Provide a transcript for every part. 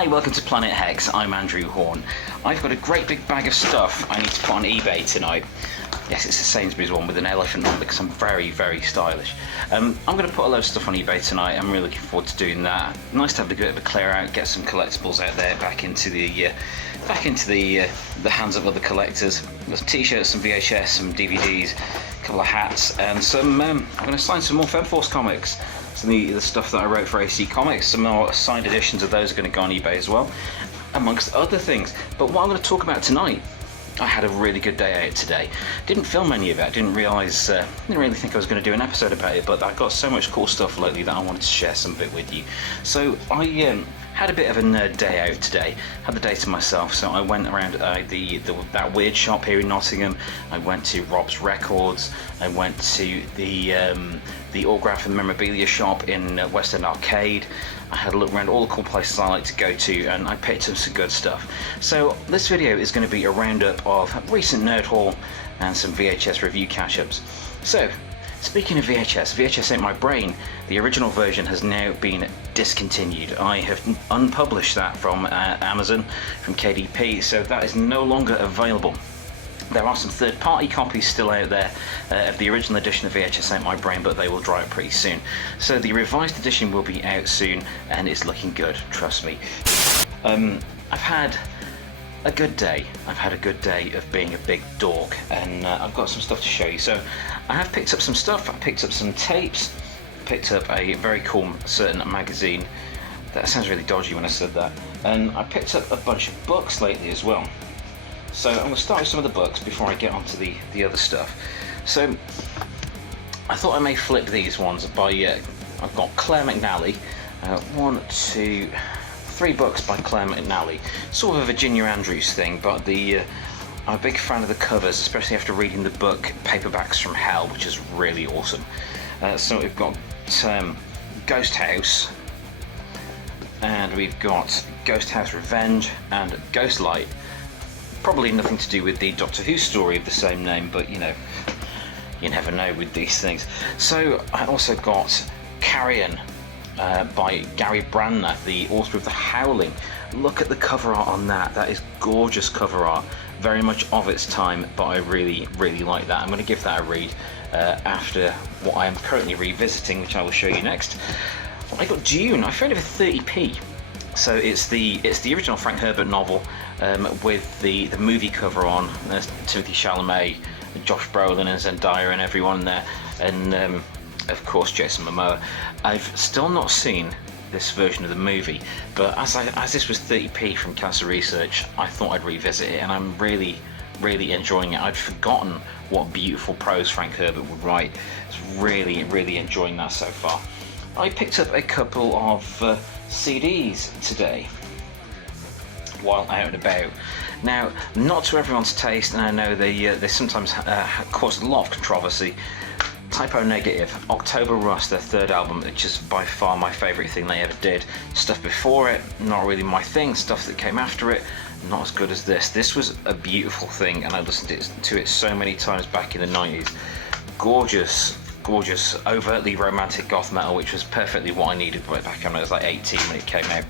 Hi, welcome to Planet Hex. I'm Andrew Hawnt. I've got a great big bag of stuff I need to put on eBay tonight. Yes, it's the Sainsbury's one with an elephant on because I'm very, very stylish. I'm going to put a load of stuff on eBay tonight. I'm really looking forward to doing that. Nice to have a bit of a clear out, get some collectibles out there back into the hands of other collectors. There's t-shirts, some VHS, some DVDs, a couple of hats, and some. I'm going to sign some more FemForce comics. Some of the stuff that I wrote for AC Comics. Some more signed editions of those are going to go on eBay as well, amongst other things. But what I'm going to talk about tonight, I had a really good day out today. Didn't film any of it. I didn't realise, didn't really think I was going to do an episode about it, but I got so much cool stuff lately that I wanted to share some bit with you. So I had a bit of a nerd day out today. Had the day to myself, so I went around that weird shop here in Nottingham. I went to Rob's Records. I went to the autograph and memorabilia shop in West End Arcade. I had a look around all the cool places I like to go to, and I picked up some good stuff. So this video is going to be a roundup of recent nerd haul and some VHS review catch-ups. So, speaking of VHS, VHS Ain't My Brain, the original version has now been discontinued. I have unpublished that from Amazon, from KDP, so that is no longer available. There are some third-party copies still out there of the original edition of VHS Ain't My Brain, but they will dry up pretty soon. So the revised edition will be out soon, and it's looking good, trust me. I've had a good day. I've had a good day of being a big dork, and I've got some stuff to show you. So I have picked up some stuff. I picked up some tapes, picked up a very cool certain magazine. That sounds really dodgy when I said that. And I picked up a bunch of books lately as well. So I'm going to start with some of the books before I get onto the other stuff. So I thought I may flip these ones by, I've got Claire McNally, 1, 2, 3 books by Claire McNally. Sort of a Virginia Andrews thing, but I'm a big fan of the covers, especially after reading the book Paperbacks from Hell, which is really awesome. So we've got Ghost House, and we've got Ghost House Revenge and Ghostlight. Probably nothing to do with the Doctor Who story of the same name, but you know, you never know with these things. So I also got Carrion by Gary Brandner, the author of The Howling. Look at the cover art on that. That is gorgeous cover art, very much of its time, but I really, really like that. I'm going to give that a read after what I am currently revisiting, which I will show you next. I got Dune. I found it for 30p. So it's the original Frank Herbert novel with the movie cover on. There's Timothée Chalamet, Josh Brolin and Zendaya and everyone there, and of course Jason Momoa. I've still not seen this version of the movie, but as this was 30p from Cancer Research, I thought I'd revisit it, and I'm really, really enjoying it. I'd forgotten what beautiful prose Frank Herbert would write. It's really, really enjoying that so far. I picked up a couple of CDs today while out and about. Now, not to everyone's taste, and I know they sometimes cause a lot of controversy. Typo Negative, October Rust, their third album, which is by far my favourite thing they ever did. Stuff before it, not really my thing. Stuff that came after it, not as good as this. This was a beautiful thing, and I listened to it so many times back in the 90s. Gorgeous, overtly romantic goth metal, which was perfectly what I needed back when I was like 18 when it came out.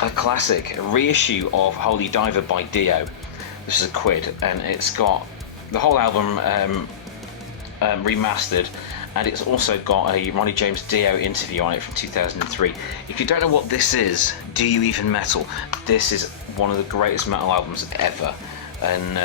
A classic, a reissue of Holy Diver by Dio. This is £1, and it's got the whole album remastered, and it's also got a Ronnie James Dio interview on it from 2003. If you don't know what this is, do you even metal? This is one of the greatest metal albums ever, and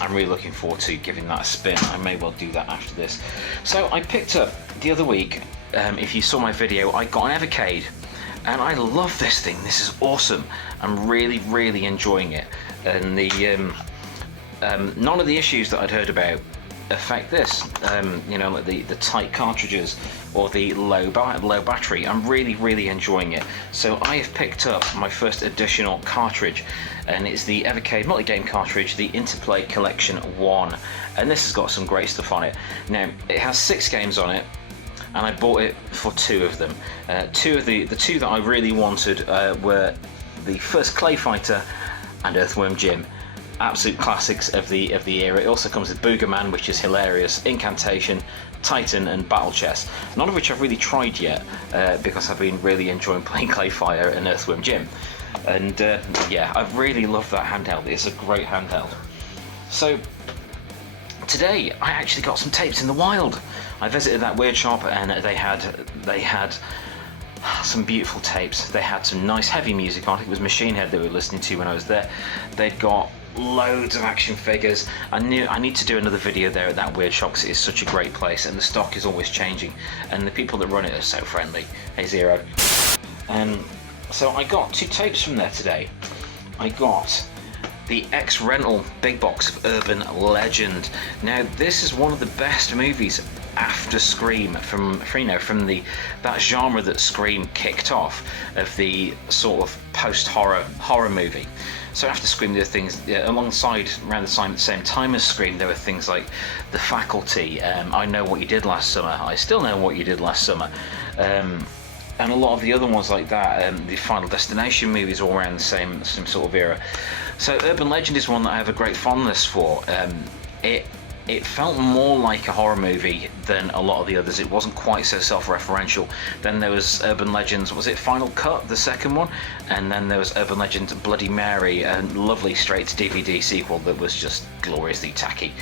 I'm really looking forward to giving that a spin. I may well do that after this. So I picked up the other week, if you saw my video, I got an Evercade, and I love this thing. This is awesome. I'm really, really enjoying it, and none of the issues that I'd heard about affect this. You know, like the tight cartridges or the low battery. I'm really, really enjoying it. So I have picked up my first additional cartridge, and it's the Evercade multi-game cartridge, the Interplay Collection 1, and this has got some great stuff on it. Now, it has 6 games on it, and I bought it for 2 of them. The two that I really wanted were the first Clay Fighter and Earthworm Jim. Absolute classics of the era. It also comes with Boogerman, which is hilarious, Incantation, Titan and Battle Chess, none of which I've really tried yet because I've been really enjoying playing Clayfire and Earthworm Jim. And yeah, I really love that handheld. It's a great handheld. So today I actually got some tapes in the wild. I visited that weird shop and they had some beautiful tapes. They had some nice heavy music on. It was Machine Head they were listening to when I was there. They'd got loads of action figures. I knew I need to do another video there at that weird shop because it is such a great place and the stock is always changing and the people that run it are so friendly. Hey Zero. So I got 2 tapes from there today. I got the X-Rental Big Box of Urban Legend. Now this is one of the best movies after Scream from that genre that Scream kicked off, of the sort of post-horror movie. So after Scream, there were things alongside, around the same time as Scream, there were things like The Faculty, I Know What You Did Last Summer, I Still Know What You Did Last Summer, and a lot of the other ones like that, the Final Destination movies, all around the same sort of era. So Urban Legend is one that I have a great fondness for. It felt more like a horror movie than a lot of the others. It wasn't quite so self-referential. Then there was Urban Legends, was it Final Cut, the second one? And then there was Urban Legends Bloody Mary, a lovely straight-to-DVD sequel that was just gloriously tacky.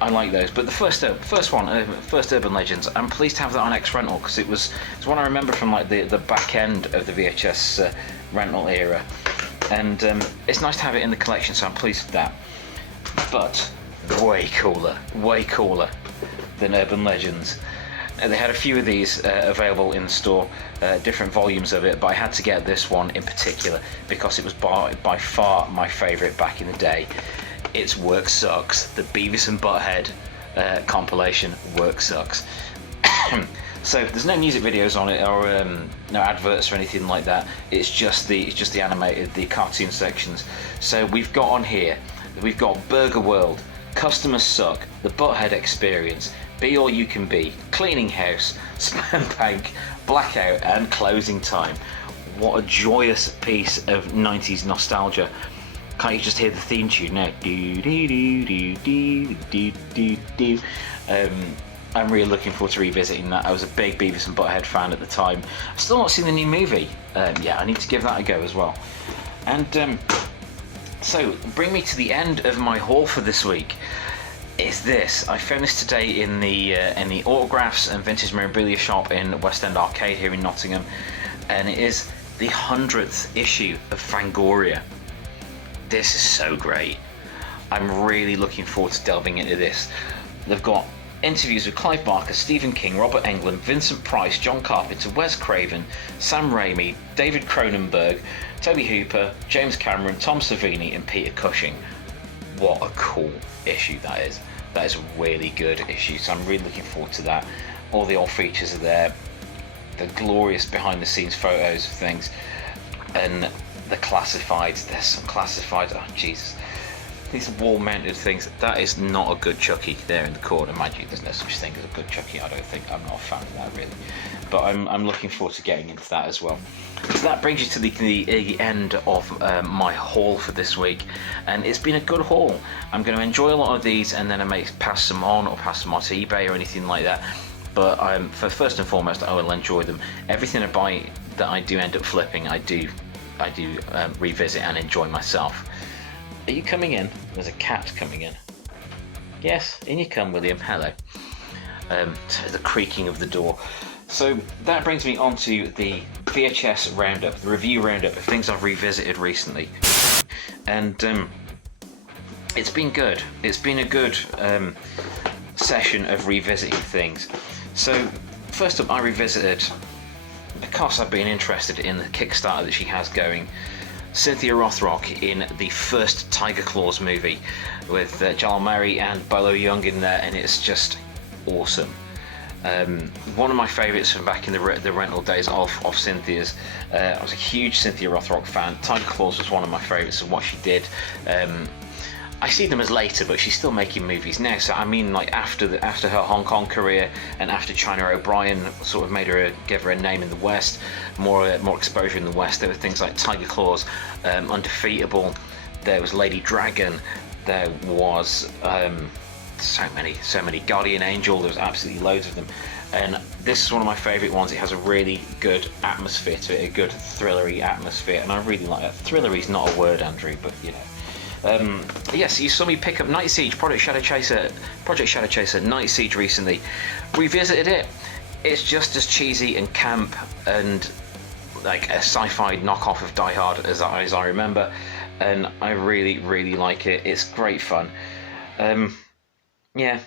I like those, but the first Urban Legends, I'm pleased to have that on X-Rental because it's one I remember from like the back end of the VHS rental era, and it's nice to have it in the collection, so I'm pleased with that. But way cooler than Urban Legends. They had a few of these available in the store, different volumes of it, but I had to get this one in particular because it was by far my favourite back in the day. It's Work Sucks, the Beavis and Butthead compilation, Work Sucks. So there's no music videos on it or no adverts or anything like that. It's just the animated, the cartoon sections. So we've got on here, we've got Burger World, Customers Suck, The Butthead Experience, Be All You Can Be, Cleaning House, Spam Bank, Blackout, and Closing Time. What a joyous piece of 90s nostalgia. Can't you just hear the theme tune now? I'm really looking forward to revisiting that. I was a big Beavis and Butthead fan at the time. I've still not seen the new movie. Yeah, I need to give that a go as well. And so, bring me to the end of my haul for this week. Is this? I found this today in the Autographs and Vintage Memorabilia shop in West End Arcade here in Nottingham, and it is the 100th issue of Fangoria. This is so great. I'm really looking forward to delving into this. They've got interviews with Clive Barker, Stephen King, Robert Englund, Vincent Price, John Carpenter, Wes Craven, Sam Raimi, David Cronenberg, Toby Hooper, James Cameron, Tom Savini, and Peter Cushing. What a cool issue that is. That is a really good issue, so I'm really looking forward to that. All the old features are there, the glorious behind the scenes photos of things, and the classifieds. There's some classifieds, oh Jesus, these wall mounted things. That is not a good Chucky there in the corner. Mind you, there's no such thing as a good Chucky, I don't think. I'm not a fan of that really, but I'm looking forward to getting into that as well. So that brings you to the end of my haul for this week, and it's been a good haul. I'm going to enjoy a lot of these, and then I may pass them on or pass them on to eBay or anything like that, but first and foremost I will enjoy them. Everything I buy that I do end up flipping, I do revisit and enjoy myself. Are you coming in? There's a cat coming in. Yes, in you come, William. Hello. So the creaking of the door. So that brings me on to the VHS roundup, the review roundup of things I've revisited recently. And it's been good. It's been a good session of revisiting things. So first up, I revisited, because I've been interested in the Kickstarter that she has going, Cynthia Rothrock in the first Tiger Claws movie with Jalal Murray and Bolo Young in there, and it's just awesome. One of my favourites from back in the rental days of Cynthia's. I was a huge Cynthia Rothrock fan. Tiger Claws was one of my favourites of what she did. I see them as later, but she's still making movies now. So I mean, like after her Hong Kong career and after China O'Brien sort of gave her a name in the West, more exposure in the West. There were things like Tiger Claws, Undefeatable. There was Lady Dragon. There was so many. Guardian Angel, there's absolutely loads of them. And this is one of my favourite ones. It has a really good atmosphere to it, a good thrillery atmosphere, and I really like that. Thrillery is not a word, Andrew, but you know. Yes, you saw me pick up Night Siege, Project Shadow Chaser, Night Siege recently. Revisited it. It's just as cheesy and camp and like a sci-fi knockoff of Die Hard as I remember, and I really like it. It's great fun. Yeah,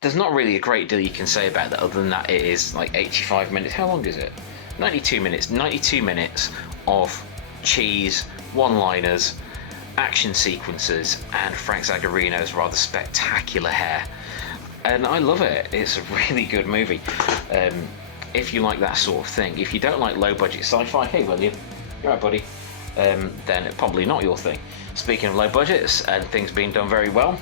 there's not really a great deal you can say about that other than that it is like 85 minutes. How long is it? 92 minutes. 92 minutes of cheese, one-liners, action sequences, and Frank Zagarino's rather spectacular hair. And I love it. It's a really good movie. If you like that sort of thing. If you don't like low-budget sci-fi, hey William, you're right, buddy, then probably not your thing. Speaking of low budgets and things being done very well,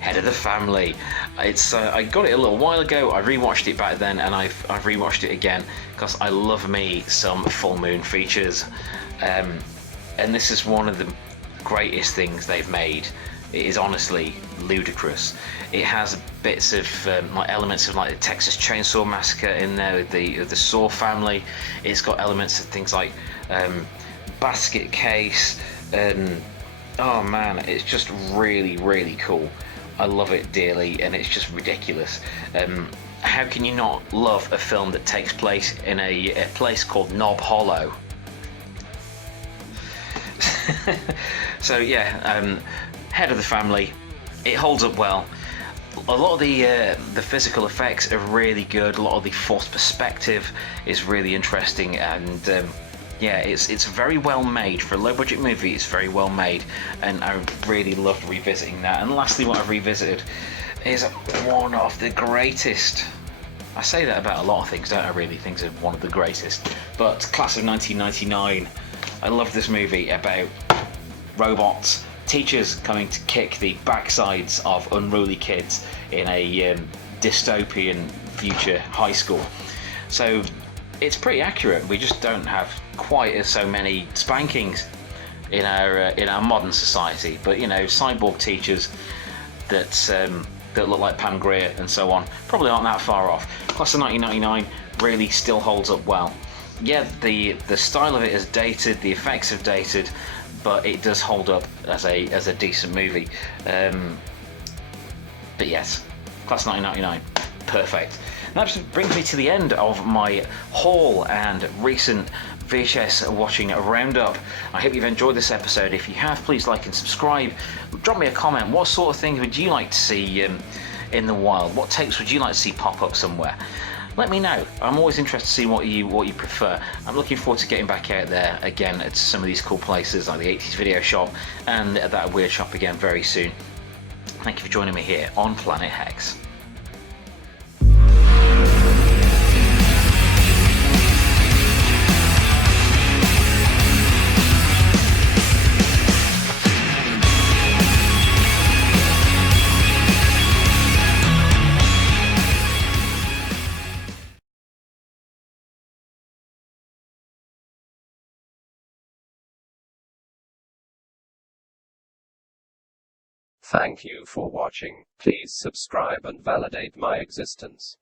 Head of the Family. It's I got it a little while ago. I rewatched it back then, and I've rewatched it again because I love me some full moon features, and this is one of the greatest things they've made. It is honestly ludicrous. It has bits of like elements of like the Texas Chainsaw Massacre in there with the Saw family. It's got elements of things like Basket Case, and oh man, it's just really cool. I love it dearly, and it's just ridiculous. How can you not love a film that takes place in a place called Knob Hollow? So yeah, Head of the Family, it holds up well. A lot of the physical effects are really good. A lot of the forced perspective is really interesting, and yeah, it's very well made for a low budget movie. It's very well made, and I really loved revisiting that. And lastly, what I've revisited is one of the greatest. I say that about a lot of things, don't I? Really, things are one of the greatest. But Class of 1999. I love this movie about robots, teachers coming to kick the backsides of unruly kids in a dystopian future high school. So it's pretty accurate. We just don't have quite so many spankings in our modern society. But you know, cyborg teachers that look like Pam Grier and so on probably aren't that far off. Class of 1999 really still holds up well. Yeah, the style of it is dated, the effects have dated, but it does hold up as a decent movie. But yes, Class 1999, perfect. And that brings me to the end of my haul and recent VHS watching roundup. I hope you've enjoyed this episode. If you have, please like and subscribe. Drop me a comment. What sort of things would you like to see in the wild? What tapes would you like to see pop up somewhere? Let me know. I'm always interested to see what you prefer. I'm looking forward to getting back out there again at some of these cool places like the 80s Video Shop and that weird shop again very soon. Thank you for joining me here on Planet Hex. Thank you for watching. Please subscribe and validate my existence.